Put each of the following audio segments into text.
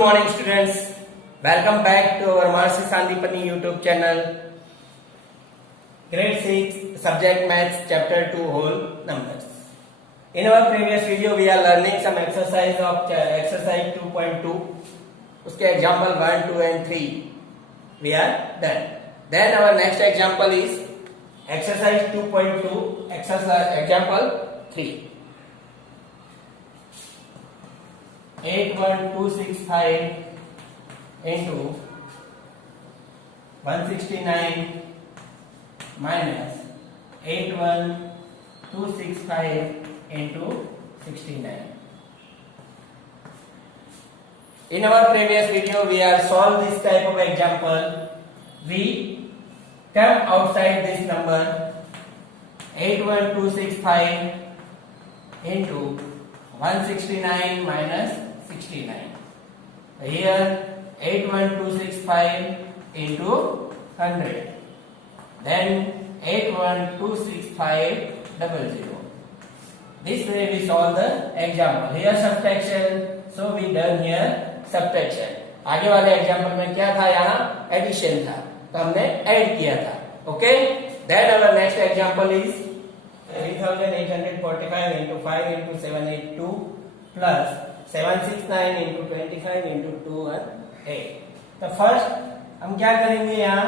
morning students, welcome back to our Mahasi Sandipani YouTube channel. Grade 6 subject maths chapter 2 whole numbers. In our previous video we are learning some exercise of exercise 2.2. Uske example 1, 2 and 3 we are done. Then our next example is exercise 2.2 example 3. 81265 into 169 minus 81265 into 69. In our previous video we have solved this type of example. We come outside this number 81265 into 169 minus 69. Here 81265 into 100. Then 81265 00. This way we solve the example. Here subtraction, so we done here subtraction. आगे वाले example में क्या था, यहाँ addition था, तो हमने add किया था. Okay, then our next example is 3845 into 5 into 782 plus 769 into 25 into 218. तो फर्स्ट हम क्या करेंगे, यहाँ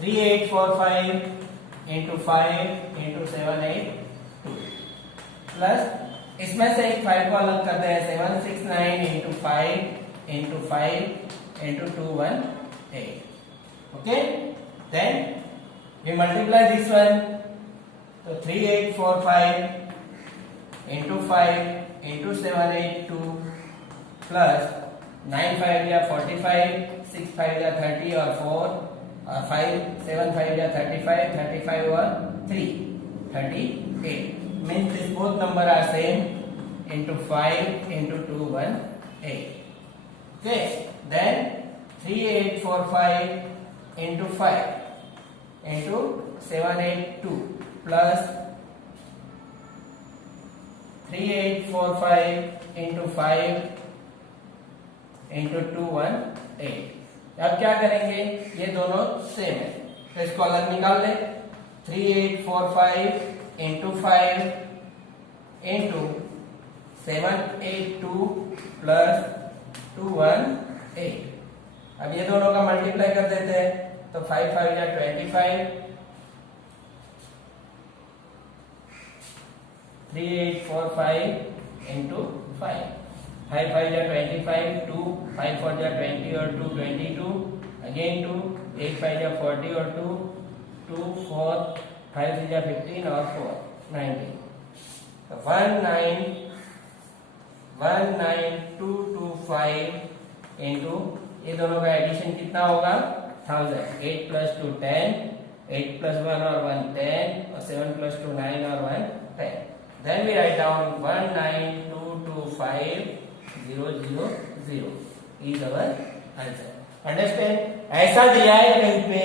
3845 into 5 into 782 प्लस इसमें से एक 5 को अलग करते हैं, 769 into 5 into 5 into 218. Okay, then we multiply this one. So 3845 into 5 into 782 plus 9 5 या 45, 6 5 या 30 और 4 और 5 7 5 या 35, 35 और 3 38. Means this both number are same into 5 into 218. Okay, then 3845 into 5 into 782 plus 3845 into 5 into 218. अब क्या करेंगे, ये दोनों सेम है तो इसको अलग निकाल ले. 3845 into 5 into 782 plus 218. अब ये दोनों का मल्टीप्लाई कर देते हैं तो 5 5 या 25, 3845 into 5, 5 5 या 25, 2 5 4 या 20 और 2 22, again 2 8 5 या 40 और 2 2 4 5 6 या 15 और 4 19. तो 19225 into ये दोनों का एडिशन कितना होगा, 1000. 8 plus 2 10, 8 plus 1 और 1 10 और 7 plus 2 9 और 1 10. Then we write down 19225,000 is our answer. Understand? ऐसा दिया है कहीं पे,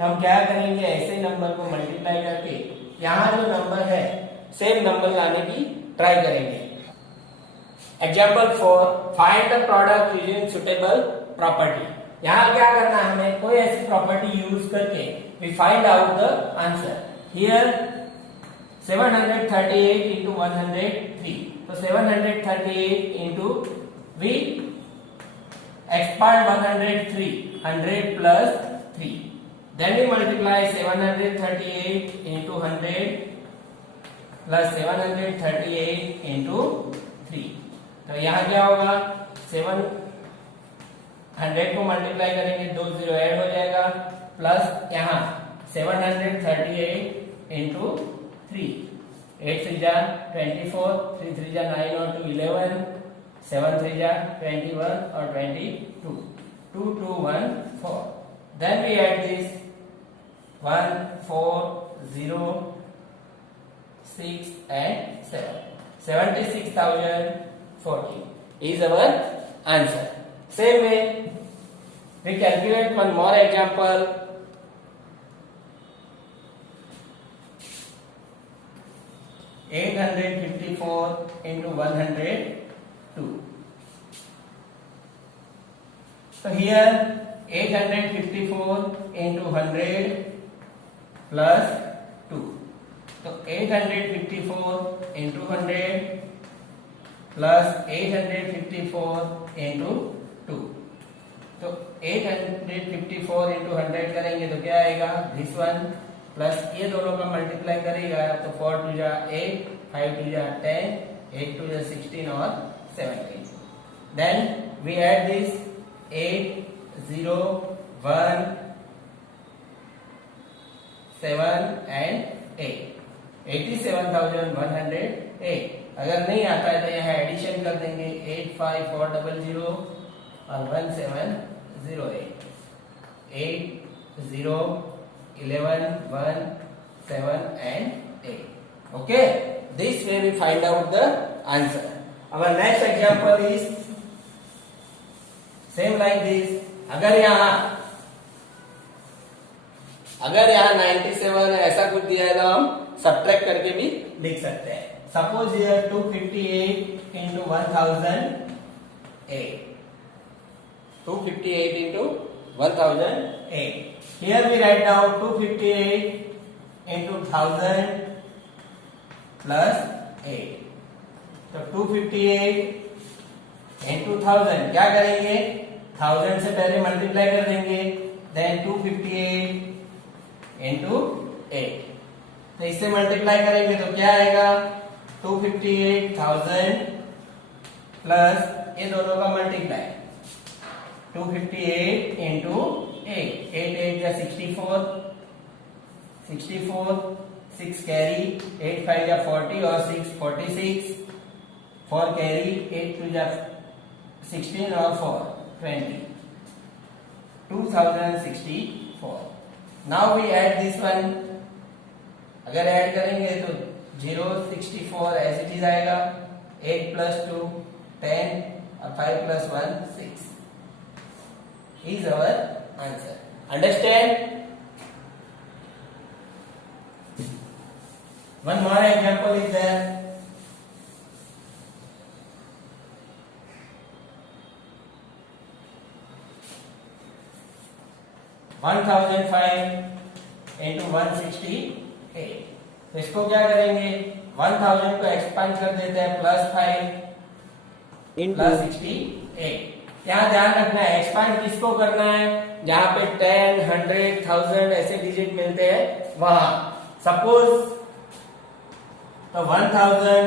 हम क्या करेंगे, ऐसे नंबर को मल्टीप्लाई करके यहाँ जो नंबर है सेम नंबर लाने की ट्राई करेंगे. Example 4, find the product using suitable property. यहाँ क्या करना है, हमें कोई ऐसी प्रॉपर्टी यूज करके we find out the answer. Here 738 into 103. So 738 into we expand 103, 100 plus 3. Then we multiply 738 into 100 plus 738 into 3. तो यहाँ क्या होगा, 700 को मल्टीप्लाई करेंगे, 2 0 ऐड हो जाएगा, प्लस यहाँ 738 into 3, 8 3 जा 24, 3 3 जा 9 और 2 11, 7 3 जा 21 और 22, 2 2 1 4. Then we add this 1 4 0 6 and 7. 76,040 is our answer. Same way we calculate one more example. 854 into 102. So here 854 into 100 plus 2. So 854 into 100 plus 854 into 2. तो 854 into 100 करेंगे तो क्या आएगा, दिस वन प्लस ये दोनों का मल्टीप्लाई करेगा तो 4 टू जा 8, 5 टू जा 10, 8 टू जा 16 और 17. Then we add this 8, 0, 1, 7 and 8. 87,108. अगर नहीं आता है तो यहाँ एडिशन कर देंगे 85400 और 1708. 8, 0, 11, 1, 7 and 8. Okay, this way we find out the answer. Our next example is same like this. अगर यहाँ 97 ऐसा कुछ दिया है तो हम सब्ट्रैक्ट करके भी लिख सकते हैं. Suppose here 258 into 1008. 258 into 1008. Here we write down 258 into 1000 plus 8. तो 258 into 1000 क्या करेंगे, 1000 से पहले मल्टीप्लाई कर देंगे, देन 258 into 8. तो इससे मल्टीप्लाई करेंगे तो क्या आएगा, 258,000 प्लस ये दोनों का मल्टीप्लाई 258 into 8. 8 8 या 64, 6 कैरी, 8 5 या 40 और 6 46, 4 कैरी, 8 2 या 16 और 4 20, 2064. Now we add this one. अगर ऐड करेंगे तो 0 64 एज इट इज आएगा, 8 plus 2 10 और 5 plus 1 6 is our answer. Understand? One more example is there. (1005) into 168. तो इसको क्या करेंगे, 1000 को एक्सपांड कर देते हैं +5 प्लस 68. यहाँ ध्यान रखना है एक्सपांड किसको करना है, जहां पे 10, 100, 1000 ऐसे डिजिट मिलते हैं वहां. सपोज तो 1000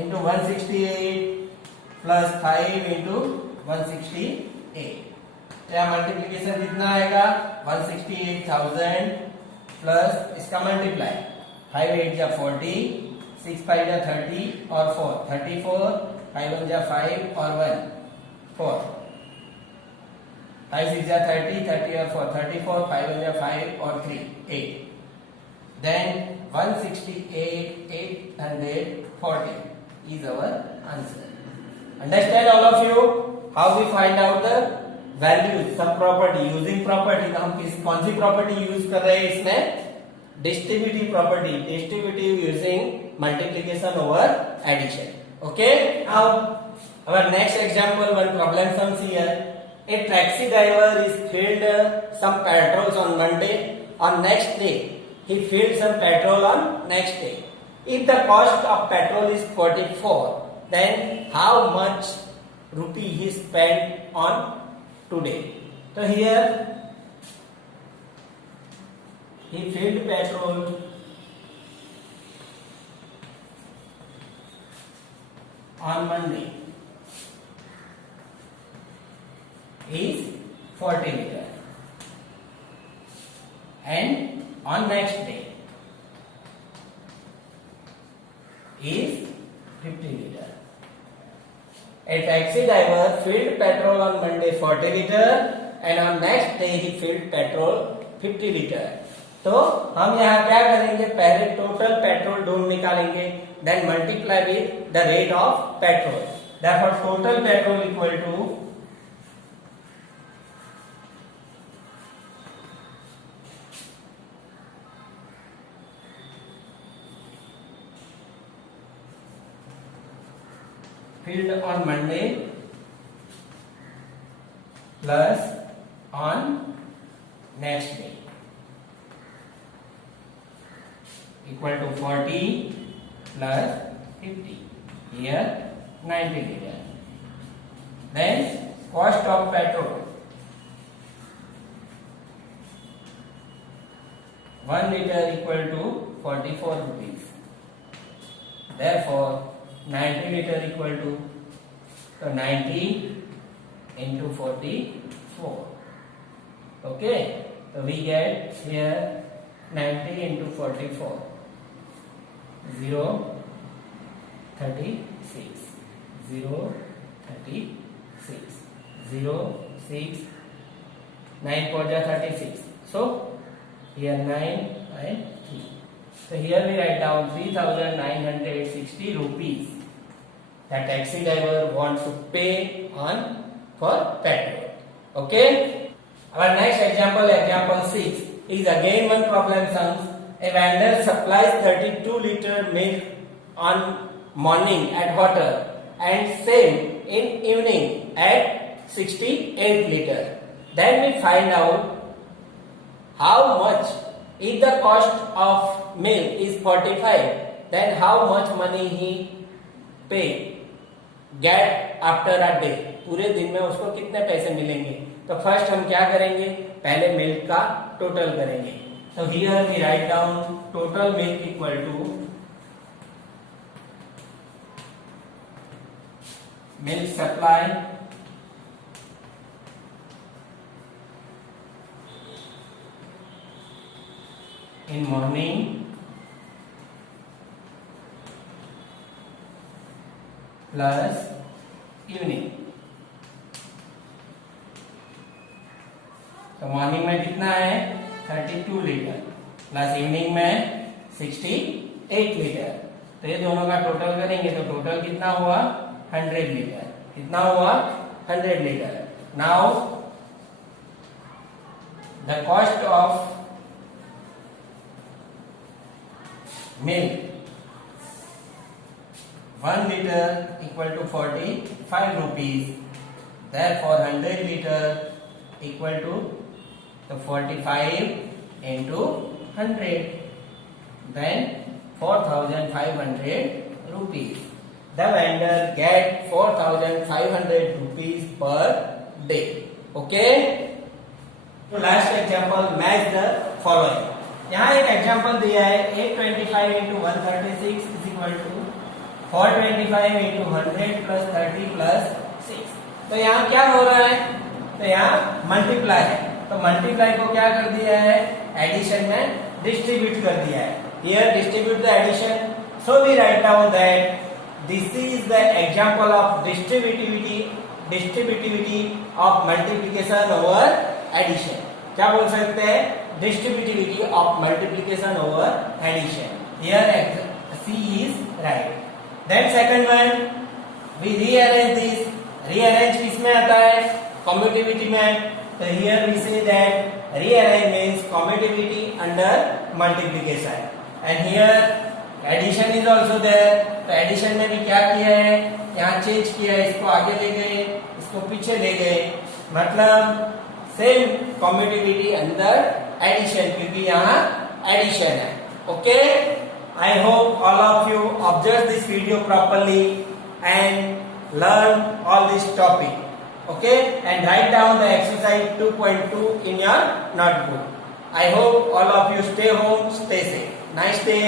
into 168 प्लस 5 into 168. क्या मल्टीप्लीकेशन कितना आएगा, 168,000 प्लस इसका मल्टीप्लाई 5 8 जा 40, 6 5 जा 30 और 4 34, 5 1 जा 5 और 1 4, 5 6 जा 30, 30 और 4 34, 5 1 जा 5 और 3 8. Then 168 840 is our answer. Understand all of you how we find out the values, some property using property. तो हम कौन सी प्रॉपर्टी यूज कर रहे हैं इसमें, distributive property, distributive using multiplication over addition. Okay, now our next example, one problem comes here. A taxi driver is filled some petrol on Monday. On next day he filled some petrol on next day. If the cost of petrol is 44, then how much rupee he spent on today? So here he filled petrol on Monday is 40 liter and on next day is 50 liter. A taxi driver filled petrol on Monday 40 liter and on next day he filled petrol 50 liter. तो हम यहाँ क्या करेंगे, पहले total petrol ढूंढ निकालेंगे, then multiply with the rate of petrol. Therefore total petrol equal to filled on Monday plus on next day equal to 40 plus 50. Here 90 liter. Then cost of petrol 1 liter equal to 44 rupees. Therefore 90 liter equal to 90 into 44. Okay, so we get here 90 into 44 0 36 0 36 0 6 9 4 36. So here 9 and 3. So here we write down 3,960 rupees that taxi driver wants to pay on for petrol. Okay. Our next example, example 6, is again one problem sums. A vendor supplies 32 liter milk on morning at hotel and same in evening at 68 liter. Then we find out how much. If the cost of milk is 45, then how much money he pay get after a day. पूरे दिन में उसको कितने पैसे मिलेंगे. तो first हम क्या करेंगे, पहले मिल्क का टोटल करेंगे. तो here we write down total milk equal to milk supply in morning plus evening. तो मॉर्निंग में कितना है 32 लीटर प्लस इवनिंग में 68 लीटर. तो ये दोनों का टोटल करेंगे तो टोटल कितना हुआ 100 लीटर. कितना हुआ 100 litre. Now the cost of milk 1 liter equal to 45 rupees. Therefore 100 liter equal to the 45 into 100, then 4,500 rupees. The vendor get 4,500 rupees per day. Okay. So last example, match the following. यहाँ एक example दिया है 825 into 136 is equal to 425 into 100 plus 30 plus 6. तो यहाँ क्या हो रहा है, तो यहाँ मल्टीप्लाई है. तो मल्टीप्लाई को क्या कर दिया है, एडिशन में डिस्ट्रीब्यूट कर दिया है. Here distribute the addition. So we write down that this is the example of distributivity of multiplication over addition. क्या बोल सकते हैं, distributivity of multiplication over addition. Here C is right. Then second one, we rearrange this. Rearrange किसमें आता है, commutativity में. So here we say that rearrange means commutativity under multiplication. And here addition is also there. तो addition में भी क्या किया है, यहाँ चेंज किया है, इसको आगे ले गए, इसको पीछे ले गए. मतलब सेम commutativity अंदर एडिशन, क्योंकि यहाँ एडिशन है. Okay, I hope all of you observe this video properly and learn all this topic. Okay, and write down the exercise 2.2 in your notebook. I hope all of you stay home, stay safe. Nice day.